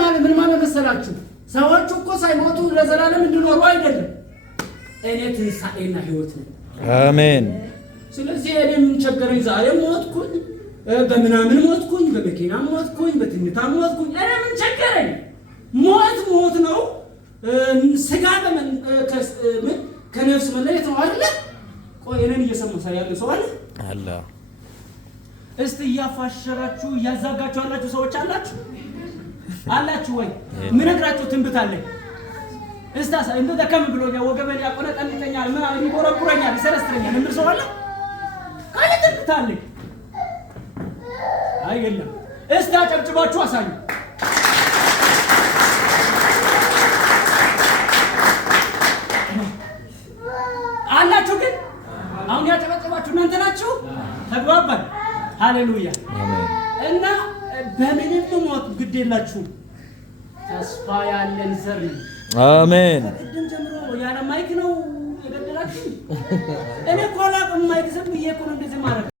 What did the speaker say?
ማለት ምን ማለት መሰላችሁ? ሰዎች እኮ ሳይሞቱ ለዘላለም እንዲኖሩ አይደለም። እኔ ትንሣኤና ሕይወት ነኝ። አሜን። ስለዚህ እኔ ምን ቸገረኝ? ዛሬ ሞትኩኝ፣ በምናምን ሞትኩኝ፣ በመኪና ሞትኩኝ፣ በትንታ ሞትኩኝ። እኔ ምን ቸገረኝ? ሞት ነው። ስጋ ከነፍስ መለየት ነው አይደለ? ቆይ እኔን እየሰማ ያለ ሰው አለ አለ። እስቲ እያፋሸራችሁ እያዛጋችሁ ያላችሁ ሰዎች አላችሁ ወይ? ምን ነግራችሁ ትንብት አለ? እስታሳ እንደ ደከም ብሎኛል፣ ወገበን ያቆነጠልኛል፣ ምናምን ይጎረጉረኛል፣ ይሰለስተኛል እንዴ ሰው አለ? ካለ ትንብት አለ? አይ የለም። እስቲ አጨብጭባችሁ አሳዩ። አላችሁ ግን አሁን ያጨበጨባችሁ እናንተ ናችሁ። ተግባባን። ሃሌሉያ አሜን። እና በምንም ሞት ግድ የላችሁም። ተስፋ ያለን ዘር ነው። አሜን። ቅድም ጀምሮ ያለ ማይክ ነው የገደላችሁ። እኔ እኮ አላውቅም። ማይክ ዝም ብዬ እኮ ነው እንደዚህ ማለት